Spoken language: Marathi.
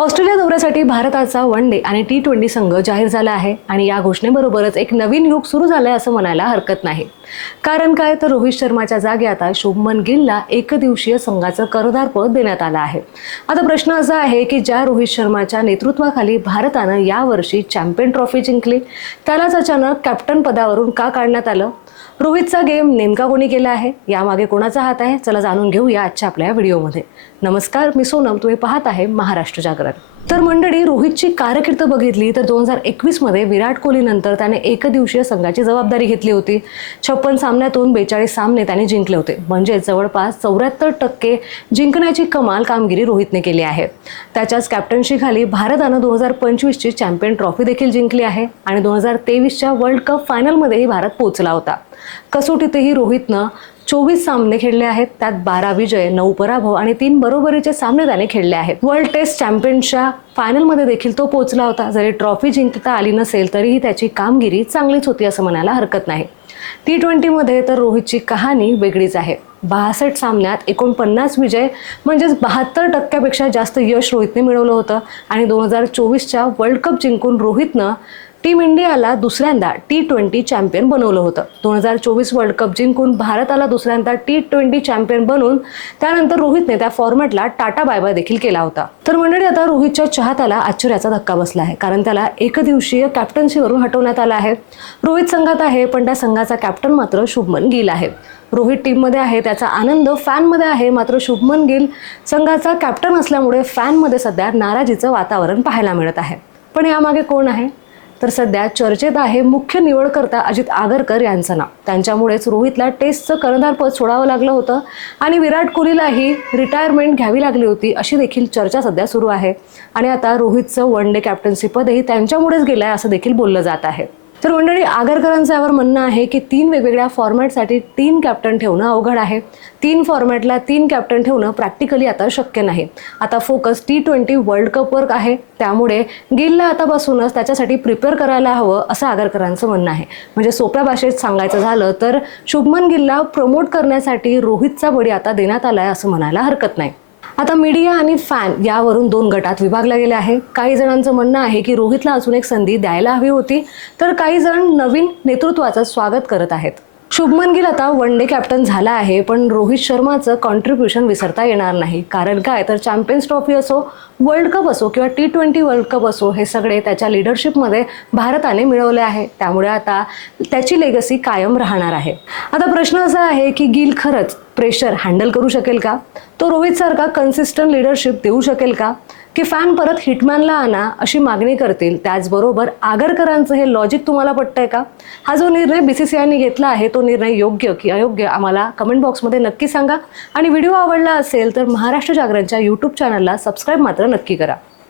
Australia. दौऱ्यासाठी भारताचा वन डे आणि टी ट्वेंटी संघ जाहीर झाला आहे आणि या घोषणेबरोबरच एक नवीन युग सुरू झालाय असं म्हणायला हरकत नाही. कारण काय? तर रोहित शर्माच्या जागी आता शुभमन गिलला एकदिवसीय संघाचं करदार पद देण्यात आलं आहे. आता प्रश्न असा आहे की ज्या रोहित शर्माच्या नेतृत्वाखाली भारतानं यावर्षी चॅम्पियन ट्रॉफी जिंकली त्यालाच अचानक कॅप्टन पदावरून का काढण्यात आलं? रोहितचा गेम नेमका कोणी केला आहे? यामागे कोणाचा हात आहे? चला जाणून घेऊया आजच्या आपल्या व्हिडिओमध्ये. नमस्कार मी सोनम. तुम्ही पाहत आहे महाराष्ट्र जागरण. तर मंडळी रोहितची कारकीर्द बघितली तर दोन हजार एकवीसमध्ये विराट कोहलीनंतर त्याने एकदिवसीय संघाची जबाबदारी घेतली होती. छप्पन सामन्यातून बेचाळीस सामने त्याने जिंकले होते. म्हणजे जवळपास चौऱ्याहत्तर टक्के जिंकण्याची कमाल कामगिरी रोहितने केली आहे. त्याच्याच कॅप्टनशीखाली भारतानं दोन हजार पंचवीसची चॅम्पियन ट्रॉफी देखील जिंकली आहे आणि दोन हजार तेवीसच्या वर्ल्ड कप फायनलमध्येही भारत पोहोचला होता. कसोटीतही रोहितनं चोवीस सामने खेळले आहेत. त्यात बारा विजय नऊ पराभव आणि तीन बरोबरीचे सामने त्याने खेळले आहेत. वर्ल्ड टेस्ट चॅम्पियनच्या फायनलमध्ये देखील तो पोहोचला होता. जरी ट्रॉफी जिंकता आली नसेल तरीही त्याची कामगिरी चांगलीच होती असं म्हणायला हरकत नाही. टी ट्वेंटीमध्ये तर रोहितची कहाणी वेगळीच आहे. बहासष्ट सामन्यात एकोणपन्नास विजय म्हणजेच बहात्तर टक्क्यापेक्षा जास्त यश रोहितने मिळवलं होतं. आणि दोन हजार चोवीसच्या वर्ल्ड कप जिंकून रोहितनं टीम इंडियाला दुसऱ्यांदा टी ट्वेंटी चॅम्पियन बनवलं होतं. दोन हजार चोवीस वर्ल्ड कप जिंकून भारताला दुसऱ्यांदा टी ट्वेंटी चॅम्पियन बनवून त्यानंतर रोहितने त्या फॉर्मॅटला टाटा बायबाय देखील केला होता. तर मंडळी आता रोहितच्या चाहत्याला आश्चर्याचा धक्का बसला आहे. कारण त्याला एकदिवसीय कॅप्टन्सीवरून हटवण्यात आलं आहे. रोहित संघात आहे पण त्या संघाचा कॅप्टन मात्र शुभमन गिल आहे. रोहित टीममध्ये आहे त्याचा आनंद फॅनमध्ये आहे मात्र शुभमन गिल संघाचा कॅप्टन असल्यामुळे फॅनमध्ये सध्या नाराजीचं वातावरण पाहायला मिळत आहे. पण यामागे कोण आहे? तर सध्या चर्चेत आहे मुख्य निवडकर्ता अजित आगरकर यांचं नाव. त्यांच्यामुळेच रोहितला टेस्टचं कर्णधारपद सोडावं लागलं होतं आणि विराट कोहलीलाही रिटायरमेंट घ्यावी लागली होती अशी देखील चर्चा सध्या सुरू आहे. आणि आता रोहितचं वन डे कॅप्टन्सीपदही त्यांच्यामुळेच गेलं आहे असं देखील बोललं जात आहे. तर मंडळी आगरकरांचं यावर म्हणणं आहे की तीन वेगवेगळ्या फॉर्मॅटसाठी तीन कॅप्टन ठेवणं अवघड आहे. तीन फॉर्मॅटला तीन कॅप्टन ठेवणं प्रॅक्टिकली आता शक्य नाही. आता फोकस टी ट्वेंटी वर्ल्ड कपवर आहे. त्यामुळे गिलला आतापासूनच त्याच्यासाठी प्रिपेअर करायला हवं असं आगरकरांचं म्हणणं आहे. म्हणजे सोप्या भाषेत सांगायचं झालं तर शुभमन गिलला प्रमोट करण्यासाठी रोहितचा बळी आता देण्यात आला आहे असं म्हणायला हरकत नाही. आता मीडिया आणि फॅन यावरून दोन गटात विभागला गेले आहे काही जणांचं म्हणणं आहे की रोहितला अजून एक संधी द्यायला हवी होती तर काही जण नवीन नेतृत्वाचं स्वागत करत आहेत. शुभमन गिल आता वन डे कॅप्टन झाला आहे पण रोहित शर्माचं कॉन्ट्रीब्युशन विसरता येणार नाही. कारण काय? तर चॅम्पियन्स ट्रॉफी असो वर्ल्ड कप असो किंवा टी ट्वेंटी वर्ल्ड कप असो हे सगळे त्याच्या लिडरशिपमध्ये भारताने मिळवले आहे. त्यामुळे आता त्याची लेगसी कायम राहणार आहे. आता प्रश्न असा आहे की गिल खरंच प्रेशर हँडल करू शकेल का? तो रोहितसारखा कन्सिस्टंट लिडरशिप देऊ शकेल का? की फॅन परत हिटमॅनला आणा अशी मागणी करतील. त्याचबरोबर आगरकरांचं हे लॉजिक तुम्हाला पटतंय का? हा जो निर्णय बी सी सी आयने घेतला आहे तो निर्णय योग्य की अयोग्य आम्हाला कमेंट बॉक्समध्ये नक्की सांगा. आणि व्हिडिओ आवडला असेल तर महाराष्ट्र जागरणच्या यूट्यूब चॅनलला सबस्क्राईब मात्र नक्की करा.